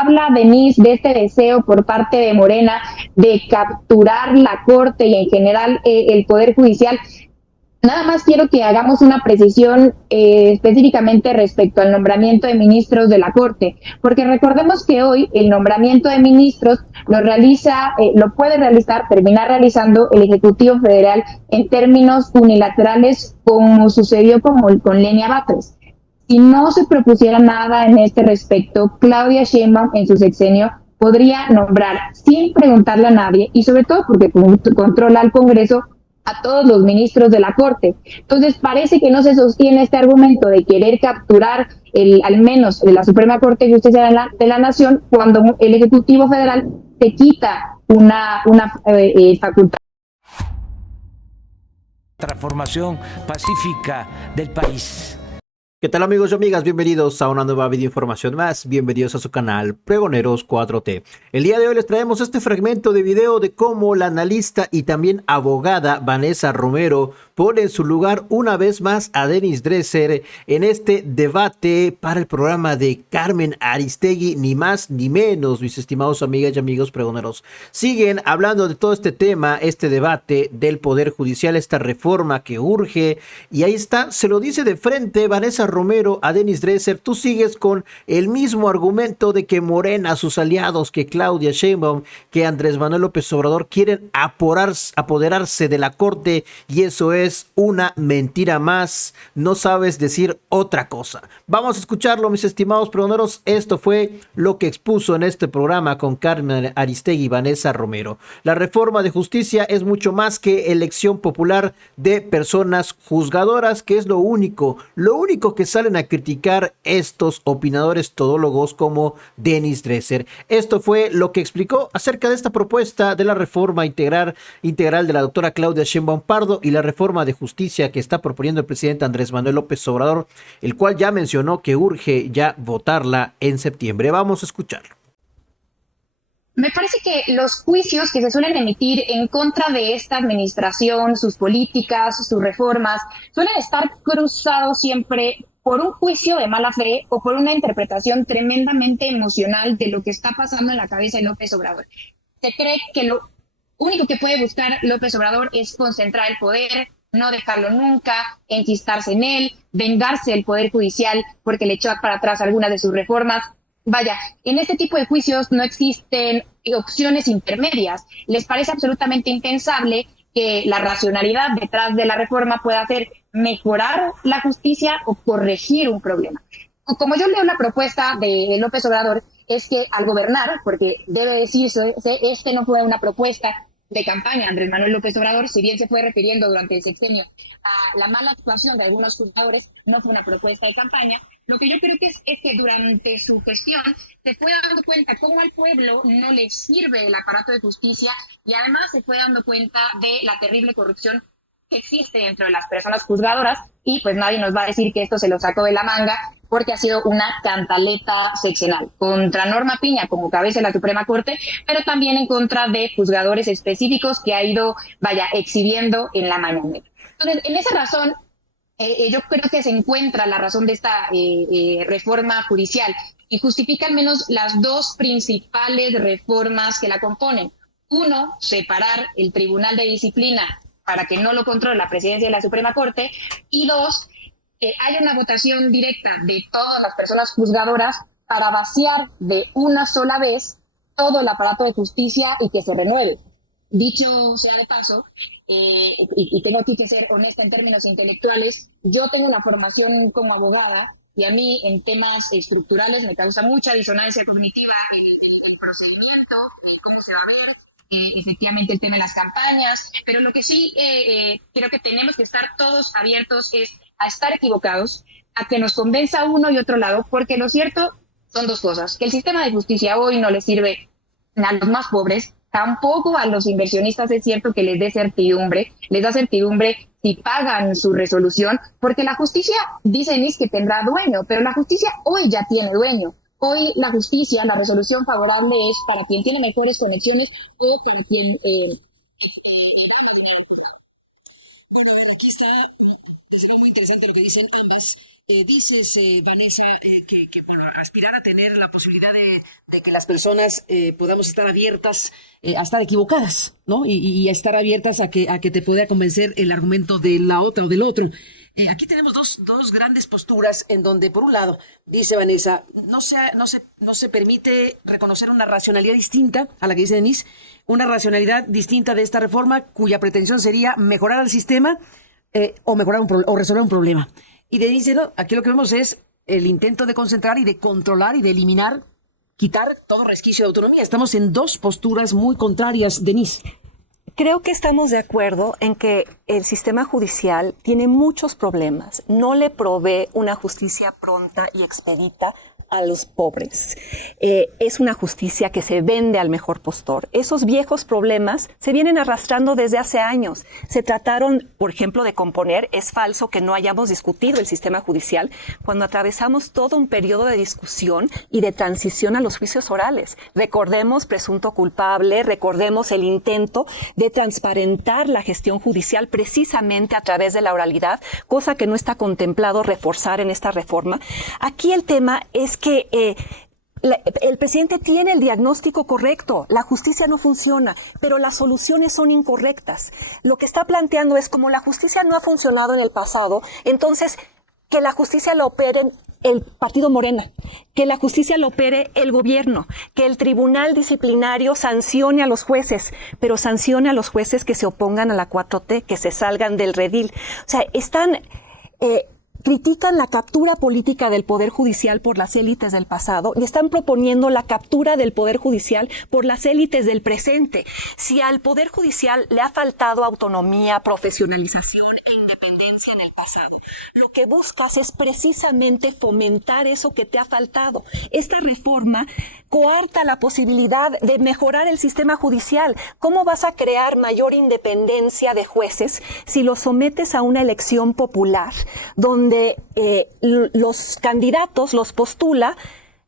habla Denise de este deseo por parte de Morena de capturar la Corte y en general el Poder Judicial. Nada más quiero que hagamos una precisión específicamente respecto al nombramiento de ministros de la Corte, porque recordemos que hoy el nombramiento de ministros lo puede realizar, terminar realizando el Ejecutivo Federal en términos unilaterales, como sucedió con Lenia Batres. Si no se propusiera nada en este respecto, Claudia Sheinbaum en su sexenio podría nombrar sin preguntarle a nadie y sobre todo porque controla al Congreso a todos los ministros de la Corte. Entonces parece que no se sostiene este argumento de querer capturar al menos de la Suprema Corte de Justicia de la Nación cuando el Ejecutivo Federal te quita una facultad. Transformación pacífica del país. ¿Qué tal amigos y amigas? Bienvenidos a una nueva videoinformación más, bienvenidos a su canal Pregoneros 4T. El día de hoy les traemos este fragmento de video de cómo la analista y también abogada Vanessa Romero pone en su lugar una vez más a Denis Dresser en este debate para el programa de Carmen Aristegui, ni más ni menos, mis estimados amigas y amigos pregoneros. Siguen hablando de todo este tema, este debate del Poder Judicial, esta reforma que urge, y ahí está, se lo dice de frente Vanessa Romero a Denis Dresser. Tú sigues con el mismo argumento de que Morena, sus aliados, que Claudia Sheinbaum, que Andrés Manuel López Obrador quieren apoderarse de la Corte, y eso es una mentira más. No sabes decir otra cosa. Vamos a escucharlo, mis estimados pregoneros. Esto fue lo que expuso en este programa con Carmen Aristegui y Vanessa Romero. La reforma de justicia es mucho más que elección popular de personas juzgadoras, que es lo único que salen a criticar estos opinadores todólogos como Denis Dresser. Esto fue lo que explicó acerca de esta propuesta de la reforma integral de la doctora Claudia Sheinbaum Pardo y la reforma de justicia que está proponiendo el presidente Andrés Manuel López Obrador, el cual ya mencionó que urge ya votarla en septiembre. Vamos a escucharlo. Me parece que los juicios que se suelen emitir en contra de esta administración, sus políticas, sus reformas, suelen estar cruzados siempre por un juicio de mala fe o por una interpretación tremendamente emocional de lo que está pasando en la cabeza de López Obrador. Se cree que lo único que puede buscar López Obrador es concentrar el poder, no dejarlo nunca, enquistarse en él, vengarse del Poder Judicial porque le echó para atrás algunas de sus reformas. Vaya, en este tipo de juicios no existen opciones intermedias. Les parece absolutamente impensable que la racionalidad detrás de la reforma pueda hacer mejorar la justicia o corregir un problema. Como yo leo la propuesta de López Obrador, es que al gobernar, porque debe decirse, este no fue una propuesta de campaña, Andrés Manuel López Obrador, si bien se fue refiriendo durante el sexenio a la mala actuación de algunos juzgadores, no fue una propuesta de campaña. Lo que yo creo que es que durante su gestión se fue dando cuenta cómo al pueblo no le sirve el aparato de justicia y además se fue dando cuenta de la terrible corrupción que existe dentro de las personas juzgadoras y pues nadie nos va a decir que esto se lo sacó de la manga porque ha sido una cantaleta seccional contra Norma Piña como cabeza de la Suprema Corte, pero también en contra de juzgadores específicos que ha ido, exhibiendo en la mañanera. Entonces, en esa razón, yo creo que se encuentra la razón de esta reforma judicial y justifica al menos las dos principales reformas que la componen. Uno, separar el Tribunal de Disciplina para que no lo controle la presidencia de la Suprema Corte, y dos, que haya una votación directa de todas las personas juzgadoras para vaciar de una sola vez todo el aparato de justicia y que se renueve. Dicho sea de paso, y tengo aquí que ser honesta en términos intelectuales, yo tengo una formación como abogada y a mí en temas estructurales me causa mucha disonancia cognitiva el procedimiento, cómo se va a ver, efectivamente el tema de las campañas, pero lo que sí creo que tenemos que estar todos abiertos es a estar equivocados, a que nos convenza uno y otro lado, porque lo cierto son dos cosas, que el sistema de justicia hoy no le sirve a los más pobres, tampoco a los inversionistas es cierto que les dé certidumbre, les da certidumbre si pagan su resolución, porque la justicia, dice Denise, que tendrá dueño, pero la justicia hoy ya tiene dueño. Hoy la justicia, la resolución favorable es para quien tiene mejores conexiones o para quien... Bueno, aquí está, es algo muy interesante lo que dicen ambas. Dices, Vanessa, bueno, aspirar a tener la posibilidad de que las personas podamos estar abiertas a estar equivocadas, ¿no? Y a estar abiertas a que te pueda convencer el argumento de la otra o del otro. Aquí tenemos dos grandes posturas en donde, por un lado, dice Vanessa, no se permite reconocer una racionalidad distinta a la que dice Denise, una racionalidad distinta de esta reforma cuya pretensión sería mejorar el sistema o resolver un problema. Y Denise, no, aquí lo que vemos es el intento de concentrar y de controlar y de eliminar, quitar todo resquicio de autonomía. Estamos en dos posturas muy contrarias, Denise. Creo que estamos de acuerdo en que el sistema judicial tiene muchos problemas. No le provee una justicia pronta y expedita a los pobres. Es una justicia que se vende al mejor postor. Esos viejos problemas se vienen arrastrando desde hace años. Se trataron, por ejemplo, de componer. Es falso que no hayamos discutido el sistema judicial cuando atravesamos todo un periodo de discusión y de transición a los juicios orales. Recordemos presunto culpable, recordemos el intento de transparentar la gestión judicial precisamente a través de la oralidad, cosa que no está contemplado reforzar en esta reforma. Aquí el tema es que el presidente tiene el diagnóstico correcto, la justicia no funciona, pero las soluciones son incorrectas. Lo que está planteando es, como la justicia no ha funcionado en el pasado, entonces que la justicia la opere el partido Morena, que la justicia la opere el gobierno, que el tribunal disciplinario sancione a los jueces, pero sancione a los jueces que se opongan a la 4T, que se salgan del redil. O sea, critican la captura política del Poder Judicial por las élites del pasado y están proponiendo la captura del Poder Judicial por las élites del presente. Si al Poder Judicial le ha faltado autonomía, profesionalización e independencia en el pasado, lo que buscas es precisamente fomentar eso que te ha faltado. Esta reforma coarta la posibilidad de mejorar el sistema judicial. ¿Cómo vas a crear mayor independencia de jueces si los sometes a una elección popular donde los candidatos los postula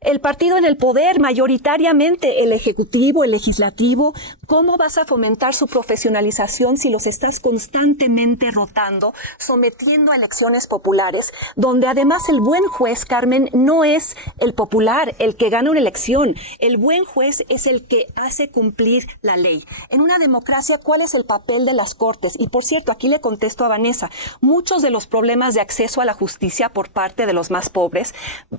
el partido en el poder, mayoritariamente el ejecutivo, el legislativo? ¿Cómo vas a fomentar su profesionalización si los estás constantemente rotando, sometiendo a elecciones populares, donde además el buen juez, Carmen, no es el popular, el que gana una elección? El buen juez es el que hace cumplir la ley. En una democracia, ¿cuál es el papel de las cortes? Y por cierto, aquí le contesto a Vanessa, muchos de los problemas de acceso a la justicia por parte de los más pobres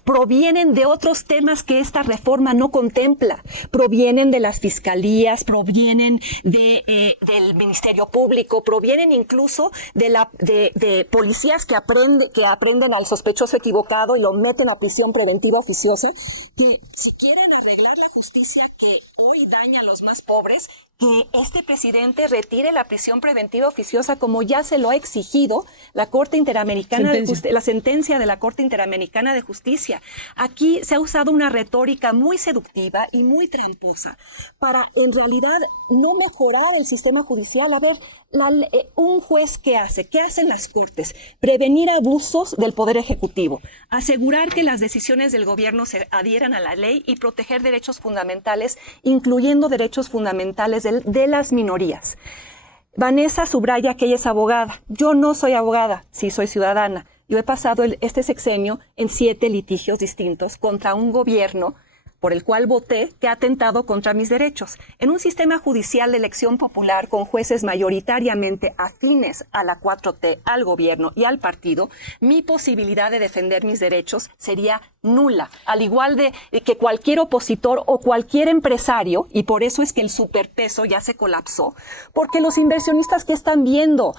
provienen de otros temas que esta reforma no contempla. Provienen de las fiscalías, provienen del Ministerio Público, provienen incluso de policías que aprenden al sospechoso equivocado y lo meten a prisión preventiva oficiosa. Que si quieren arreglar la justicia que hoy daña a los más pobres, que este presidente retire la prisión preventiva oficiosa como ya se lo ha exigido la Corte Interamericana la sentencia de la Corte Interamericana de Justicia. Aquí se ha usado una retórica muy seductiva y muy tramposa para en realidad no mejorar el sistema judicial. A ver, un juez ¿qué hace? ¿Qué hacen las cortes? Prevenir abusos del Poder Ejecutivo, asegurar que las decisiones del gobierno se adhieran a la ley y proteger derechos fundamentales, incluyendo derechos fundamentales de las minorías. Vanessa subraya que ella es abogada. Yo no soy abogada, sí soy ciudadana. Yo he pasado este sexenio en 7 litigios distintos contra un gobierno por el cual voté, que ha atentado contra mis derechos. En un sistema judicial de elección popular con jueces mayoritariamente afines a la 4T, al gobierno y al partido, mi posibilidad de defender mis derechos sería nula, al igual de que cualquier opositor o cualquier empresario, y por eso es que el superpeso ya se colapsó, porque los inversionistas que están viendo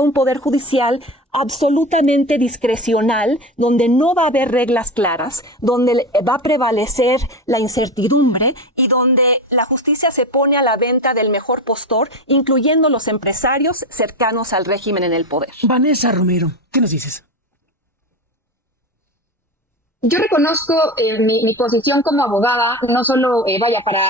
un poder judicial absolutamente discrecional, donde no va a haber reglas claras, donde va a prevalecer la incertidumbre y donde la justicia se pone a la venta del mejor postor, incluyendo los empresarios cercanos al régimen en el poder. Vanessa Romero, ¿qué nos dices? yo reconozco mi posición como abogada, no solo para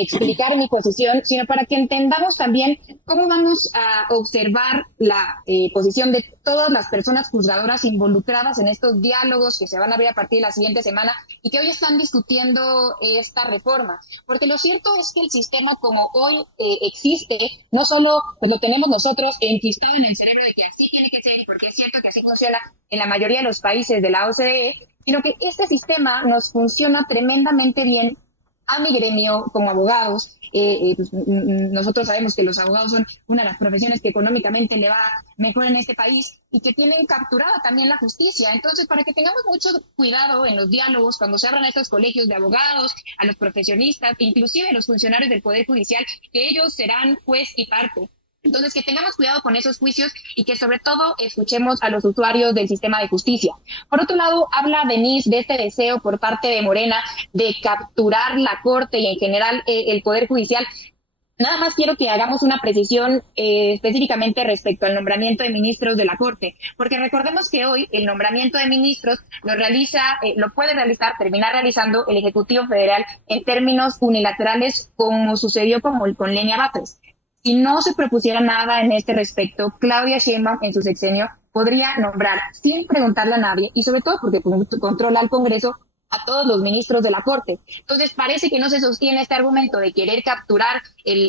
explicar mi posición, sino para que entendamos también cómo vamos a observar la posición de todas las personas juzgadoras involucradas en estos diálogos que se van a abrir a partir de la siguiente semana y que hoy están discutiendo esta reforma. Porque lo cierto es que el sistema como hoy existe, no solo pues, lo tenemos nosotros enquistado en el cerebro de que así tiene que ser y porque es cierto que así funciona en la mayoría de los países de la OCDE, sino que este sistema nos funciona tremendamente bien a mi gremio como abogados. Pues, nosotros sabemos que los abogados son una de las profesiones que económicamente le va mejor en este país y que tienen capturada también la justicia. Entonces, para que tengamos mucho cuidado en los diálogos, cuando se abran estos colegios de abogados, a los profesionistas, inclusive a los funcionarios del Poder Judicial, que ellos serán juez y parte. Entonces, que tengamos cuidado con esos juicios y que sobre todo escuchemos a los usuarios del sistema de justicia. Por otro lado, habla Denise de este deseo por parte de Morena de capturar la Corte y en general el Poder Judicial. Nada más quiero que hagamos una precisión específicamente respecto al nombramiento de ministros de la Corte, porque recordemos que hoy el nombramiento de ministros lo puede terminar realizando el Ejecutivo Federal en términos unilaterales, como sucedió con Lenia Batres. Si no se propusiera nada en este respecto, Claudia Sheinbaum en su sexenio podría nombrar sin preguntarle a nadie y sobre todo porque controla al Congreso a todos los ministros de la Corte. Entonces parece que no se sostiene este argumento de querer capturar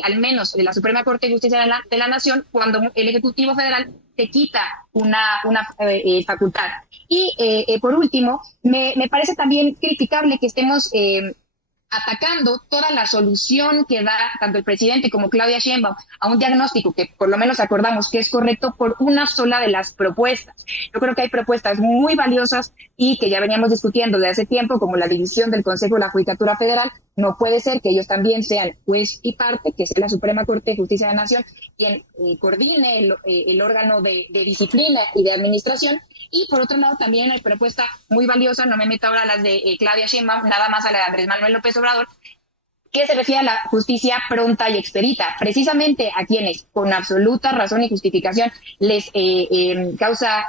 al menos de la Suprema Corte de Justicia de la Nación cuando el Ejecutivo Federal te quita una facultad. Y por último, me parece también criticable que estemos atacando toda la solución que da tanto el presidente como Claudia Sheinbaum a un diagnóstico que por lo menos acordamos que es correcto por una sola de las propuestas. Yo creo que hay propuestas muy valiosas y que ya veníamos discutiendo desde hace tiempo, como la división del Consejo de la Judicatura Federal. No puede ser que ellos también sean juez y parte, que sea la Suprema Corte de Justicia de la Nación quien coordine el órgano de disciplina y de administración. Y por otro lado también hay propuesta muy valiosa, no me meto ahora a las de Claudia Sheinbaum, nada más a la de Andrés Manuel López Obrador, que se refiere a la justicia pronta y expedita, precisamente a quienes con absoluta razón y justificación les causa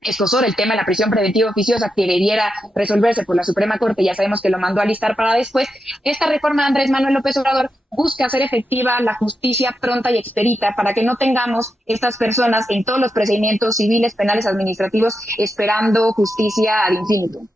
escozor el tema de la prisión preventiva oficiosa que debiera resolverse por la Suprema Corte, ya sabemos que lo mandó a listar para después. Esta reforma de Andrés Manuel López Obrador busca hacer efectiva la justicia pronta y expedita para que no tengamos estas personas en todos los procedimientos civiles, penales, administrativos, esperando justicia ad infinitum.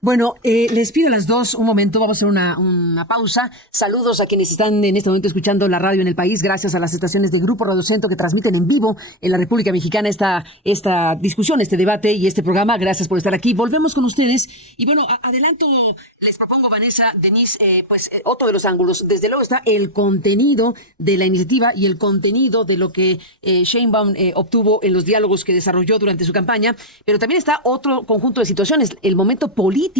Bueno, les pido a las dos un momento, vamos a hacer una pausa. Saludos a quienes están en este momento escuchando la radio en el país, gracias a las estaciones de Grupo Radio Centro que transmiten en vivo en la República Mexicana esta discusión, este debate y este programa. Gracias por estar aquí. Volvemos con ustedes. Y bueno, adelanto, les propongo, Vanessa, Denise, otro de los ángulos. Desde luego está el contenido de la iniciativa y el contenido de lo que Sheinbaum obtuvo en los diálogos que desarrolló durante su campaña, pero también está otro conjunto de situaciones, el momento político,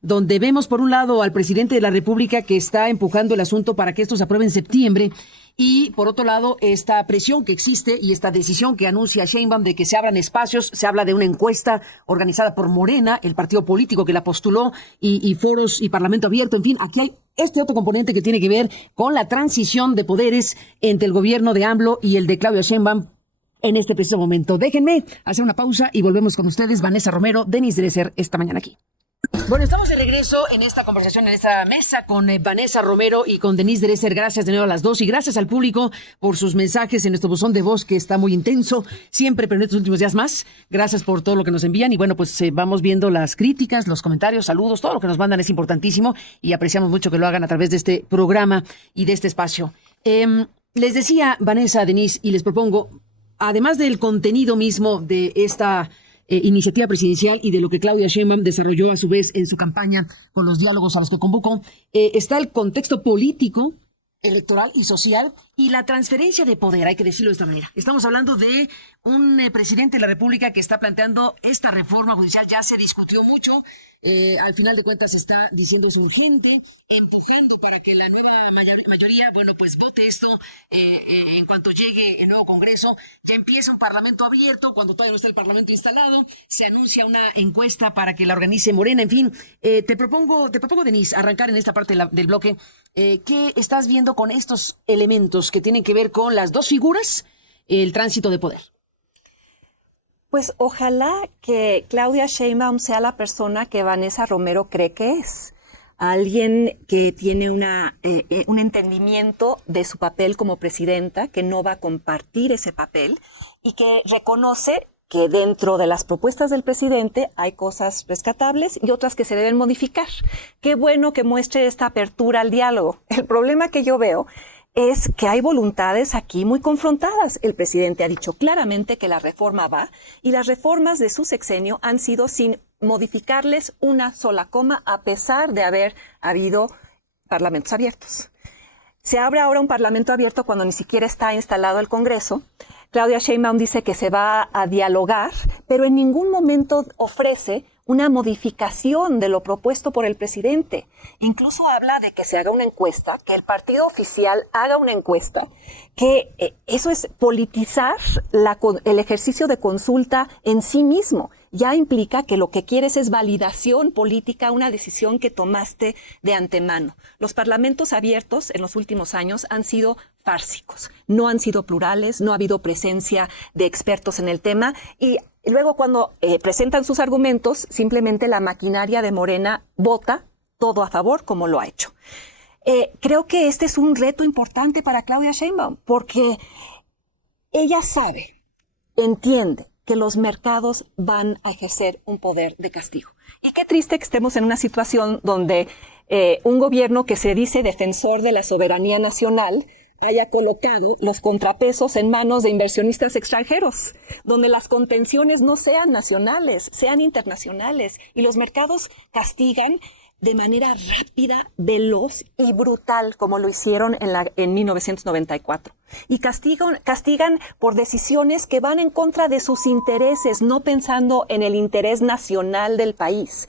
donde vemos por un lado al presidente de la República que está empujando el asunto para que esto se apruebe en septiembre y por otro lado esta presión que existe y esta decisión que anuncia Sheinbaum de que se abran espacios. Se habla de una encuesta organizada por Morena, el partido político que la postuló, y foros y parlamento abierto. En fin, aquí hay este otro componente que tiene que ver con la transición de poderes entre el gobierno de AMLO y el de Claudia Sheinbaum en este preciso momento. Déjenme hacer una pausa y volvemos con ustedes. Vanessa Romero, Denise Dresser, esta mañana aquí. Bueno, estamos de regreso en esta conversación, en esta mesa con Vanessa Romero y con Denise Dresser. Gracias de nuevo a las dos y gracias al público por sus mensajes en nuestro buzón de voz que está muy intenso siempre, pero en estos últimos días más. Gracias por todo lo que nos envían y bueno, pues vamos viendo las críticas, los comentarios, saludos, todo lo que nos mandan es importantísimo y apreciamos mucho que lo hagan a través de este programa y de este espacio. Les decía, Vanessa, Denise, y les propongo, además del contenido mismo de esta iniciativa presidencial y de lo que Claudia Sheinbaum desarrolló a su vez en su campaña con los diálogos a los que convocó, está el contexto político, electoral y social y la transferencia de poder, hay que decirlo de esta manera. Estamos hablando de un presidente de la República que está planteando esta reforma judicial, ya se discutió mucho, al final de cuentas está diciendo es urgente, empujando para que la nueva mayoría, bueno, pues vote esto en cuanto llegue el nuevo Congreso. Ya empieza un parlamento abierto, cuando todavía no está el parlamento instalado, se anuncia una encuesta para que la organice Morena, en fin. Te propongo, Denise, arrancar en esta parte del bloque. ¿Qué estás viendo con estos elementos que tienen que ver con las dos figuras, el tránsito de poder? Pues ojalá que Claudia Sheinbaum sea la persona que Vanessa Romero cree que es. Alguien que tiene un entendimiento de su papel como presidenta, que no va a compartir ese papel y que reconoce que dentro de las propuestas del presidente hay cosas rescatables y otras que se deben modificar. Qué bueno que muestre esta apertura al diálogo. El problema que yo veo es que hay voluntades aquí muy confrontadas. El presidente ha dicho claramente que la reforma va y las reformas de su sexenio han sido sin modificarles una sola coma a pesar de haber habido parlamentos abiertos. Se abre ahora un parlamento abierto cuando ni siquiera está instalado el Congreso. Claudia Sheinbaum dice que se va a dialogar, pero en ningún momento ofrece una modificación de lo propuesto por el presidente. Incluso habla de que se haga una encuesta, que el partido oficial haga una encuesta, que eso es politizar el ejercicio de consulta en sí mismo. Ya implica que lo que quieres es validación política, una decisión que tomaste de antemano. Los parlamentos abiertos en los últimos años han sido fársicos, no han sido plurales, no ha habido presencia de expertos en el tema y luego cuando presentan sus argumentos, simplemente la maquinaria de Morena vota todo a favor como lo ha hecho. Creo que este es un reto importante para Claudia Sheinbaum porque ella sabe, entiende que los mercados van a ejercer un poder de castigo. Y qué triste que estemos en una situación donde un gobierno que se dice defensor de la soberanía nacional haya colocado los contrapesos en manos de inversionistas extranjeros, donde las contenciones no sean nacionales, sean internacionales, y los mercados castigan de manera rápida, veloz y brutal, como lo hicieron en 1994. Y castigan por decisiones que van en contra de sus intereses, no pensando en el interés nacional del país.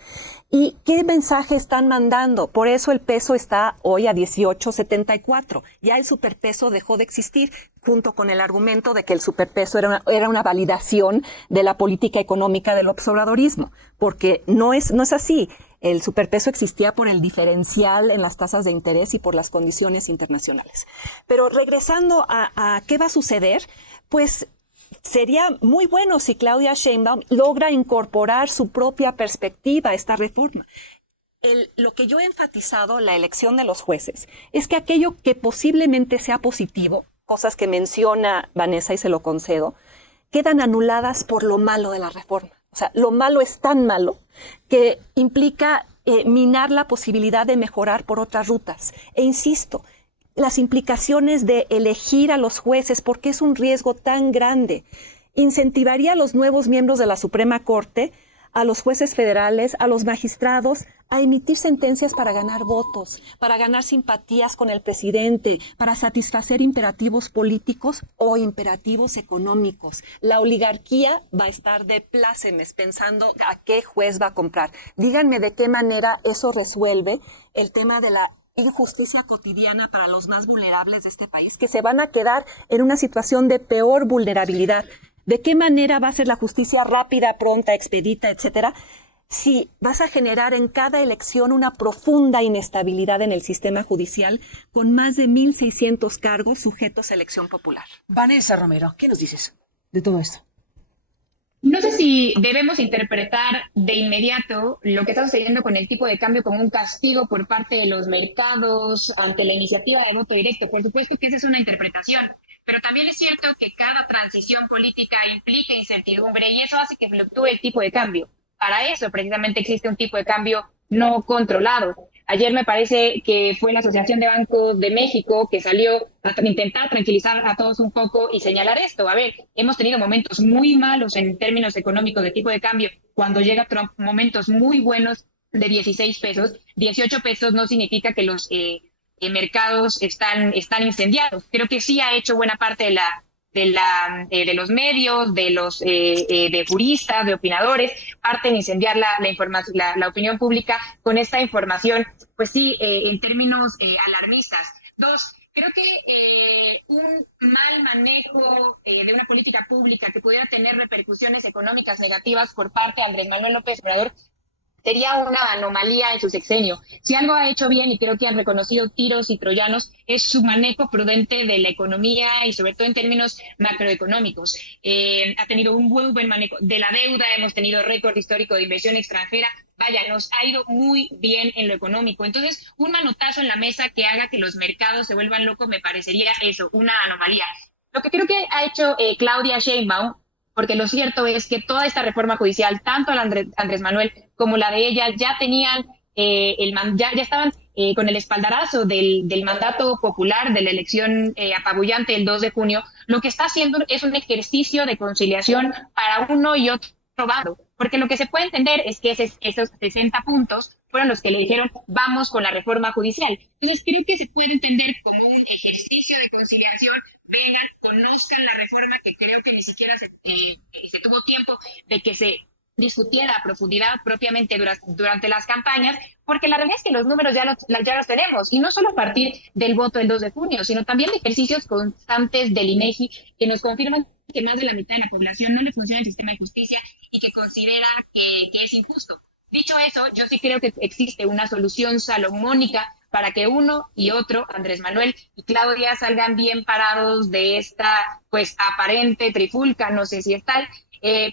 ¿Y qué mensaje están mandando? Por eso el peso está hoy a 18.74. Ya el superpeso dejó de existir, junto con el argumento de que el superpeso era una validación de la política económica del observadorismo, porque no es así. El superpeso existía por el diferencial en las tasas de interés y por las condiciones internacionales. Pero regresando a qué va a suceder, pues sería muy bueno si Claudia Sheinbaum logra incorporar su propia perspectiva a esta reforma. Lo que yo he enfatizado en la elección de los jueces es que aquello que posiblemente sea positivo, cosas que menciona Vanessa y se lo concedo, quedan anuladas por lo malo de la reforma. O sea, lo malo es tan malo que implica minar la posibilidad de mejorar por otras rutas. E insisto, las implicaciones de elegir a los jueces, porque es un riesgo tan grande, incentivaría a los nuevos miembros de la Suprema Corte, a los jueces federales, a los magistrados, a emitir sentencias para ganar votos, para ganar simpatías con el presidente, para satisfacer imperativos políticos o imperativos económicos. La oligarquía va a estar de plácemes pensando a qué juez va a comprar. Díganme de qué manera eso resuelve el tema de la injusticia cotidiana para los más vulnerables de este país, que se van a quedar en una situación de peor vulnerabilidad. ¿De qué manera va a ser la justicia rápida, pronta, expedita, etcétera? Si vas a generar en cada elección una profunda inestabilidad en el sistema judicial con más de 1,600 cargos sujetos a elección popular. Vanessa Romero, ¿qué nos dices de todo esto? No sé si debemos interpretar de inmediato lo que está sucediendo con el tipo de cambio como un castigo por parte de los mercados ante la iniciativa de voto directo. Por supuesto que esa es una interpretación, pero también es cierto que cada transición política implica incertidumbre y eso hace que fluctúe el tipo de cambio. Para eso precisamente existe un tipo de cambio no controlado. Ayer me parece que fue la Asociación de Bancos de México que salió a intentar tranquilizar a todos un poco y señalar esto. A ver, hemos tenido momentos muy malos en términos económicos de tipo de cambio. Cuando llega Trump, momentos muy buenos de 16 pesos. 18 pesos no significa que los mercados están incendiados. Creo que sí ha hecho buena parte de los medios, de juristas, de opinadores, parten incendiar la información, la opinión pública con esta información, pues sí, en términos alarmistas. Dos, creo que un mal manejo de una política pública que pudiera tener repercusiones económicas negativas por parte de Andrés Manuel López Obrador sería una anomalía en su sexenio. Si algo ha hecho bien, y creo que han reconocido tiros y troyanos, es su manejo prudente de la economía y sobre todo en términos macroeconómicos. Ha tenido un muy buen manejo de la deuda, hemos tenido récord histórico de inversión extranjera. Vaya, nos ha ido muy bien en lo económico. Entonces, un manotazo en la mesa que haga que los mercados se vuelvan locos me parecería eso, una anomalía. Lo que creo que ha hecho Claudia Sheinbaum, porque lo cierto es que toda esta reforma judicial, tanto la Andrés Manuel como la de ella, ya tenían ya estaban con el espaldarazo del mandato popular, de la elección apabullante el 2 de junio. Lo que está haciendo es un ejercicio de conciliación para uno y otro bando, porque lo que se puede entender es que esos 60 puntos fueron los que le dijeron vamos con la reforma judicial. Entonces creo que se puede entender como un ejercicio de conciliación. Vengan, conozcan la reforma, que creo que ni siquiera se tuvo tiempo de que se discutiera a profundidad propiamente durante las campañas, porque la realidad es que los números ya los tenemos, y no solo a partir del voto del 2 de junio, sino también de ejercicios constantes del INEGI que nos confirman que más de la mitad de la población no le funciona el sistema de justicia y que considera que es injusto. Dicho eso, yo sí creo que existe una solución salomónica para que uno y otro, Andrés Manuel y Claudia, salgan bien parados de esta pues aparente trifulca, no sé si es tal,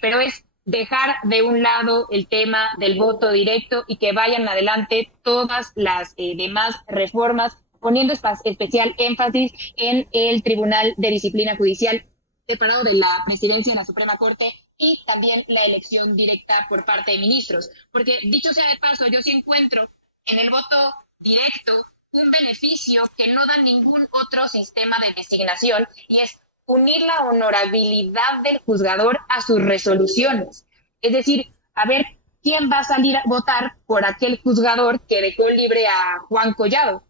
pero es dejar de un lado el tema del voto directo y que vayan adelante todas las demás reformas, poniendo especial énfasis en el Tribunal de Disciplina Judicial separado de la presidencia de la Suprema Corte y también la elección directa por parte de ministros. Porque, dicho sea de paso, yo sí encuentro en el voto directo un beneficio que no da ningún otro sistema de designación, y es unir la honorabilidad del juzgador a sus resoluciones. Es decir, a ver quién va a salir a votar por aquel juzgador que dejó libre a Juan Collado.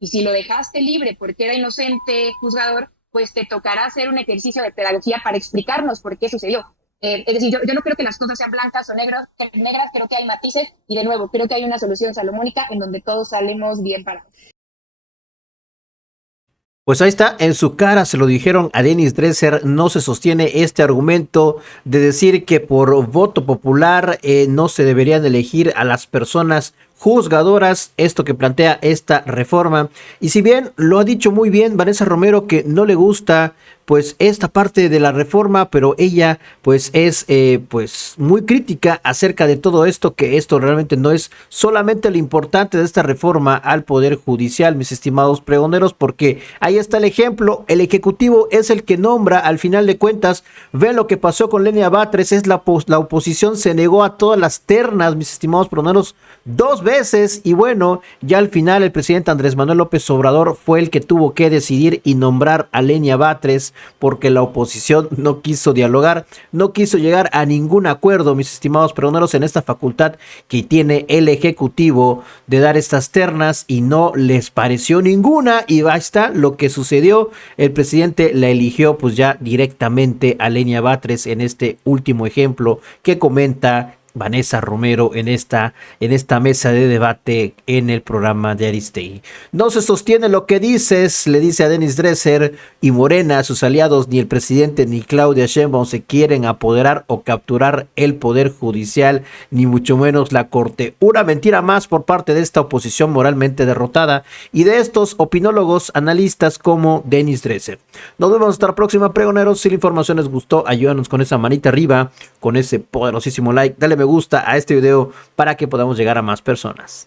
Y si lo dejaste libre porque era inocente juzgador, pues te tocará hacer un ejercicio de pedagogía para explicarnos por qué sucedió. Es decir, yo no creo que las cosas sean blancas o negras, creo que hay matices, y de nuevo, creo que hay una solución salomónica en donde todos salimos bien parados. Pues ahí está, en su cara se lo dijeron a Denis Dresser. No se sostiene este argumento de decir que por voto popular no se deberían elegir a las personas juzgadoras, esto que plantea esta reforma. Y si bien lo ha dicho muy bien Vanessa Romero, que no le gusta pues esta parte de la reforma, pero ella pues es pues muy crítica acerca de todo esto, que esto realmente no es solamente lo importante de esta reforma al Poder Judicial, mis estimados pregoneros, porque ahí está el ejemplo. El Ejecutivo es el que nombra, al final de cuentas. Ven lo que pasó con Lenia Batres, es la oposición se negó a todas las ternas, mis estimados pregoneros, 2 veces, y bueno, ya al final el presidente Andrés Manuel López Obrador fue el que tuvo que decidir y nombrar a Lenia Batres, porque la oposición no quiso dialogar, no quiso llegar a ningún acuerdo, mis estimados pregoneros, en esta facultad que tiene el Ejecutivo de dar estas ternas, y no les pareció ninguna, y ahí está lo que sucedió. El presidente la eligió pues ya directamente a Lenia Batres en este último ejemplo que comenta Vanessa Romero en esta mesa de debate en el programa de Aristegui. No se sostiene lo que dices, le dice a Denis Dresser, y Morena, sus aliados, ni el presidente ni Claudia Sheinbaum se quieren apoderar o capturar el Poder Judicial, ni mucho menos la Corte. Una mentira más por parte de esta oposición moralmente derrotada y de estos opinólogos analistas como Denis Dresser. Nos vemos hasta la próxima, pregoneros. Si la información les gustó, ayúdanos con esa manita arriba, con ese poderosísimo like, dale me gusta a este video para que podamos llegar a más personas.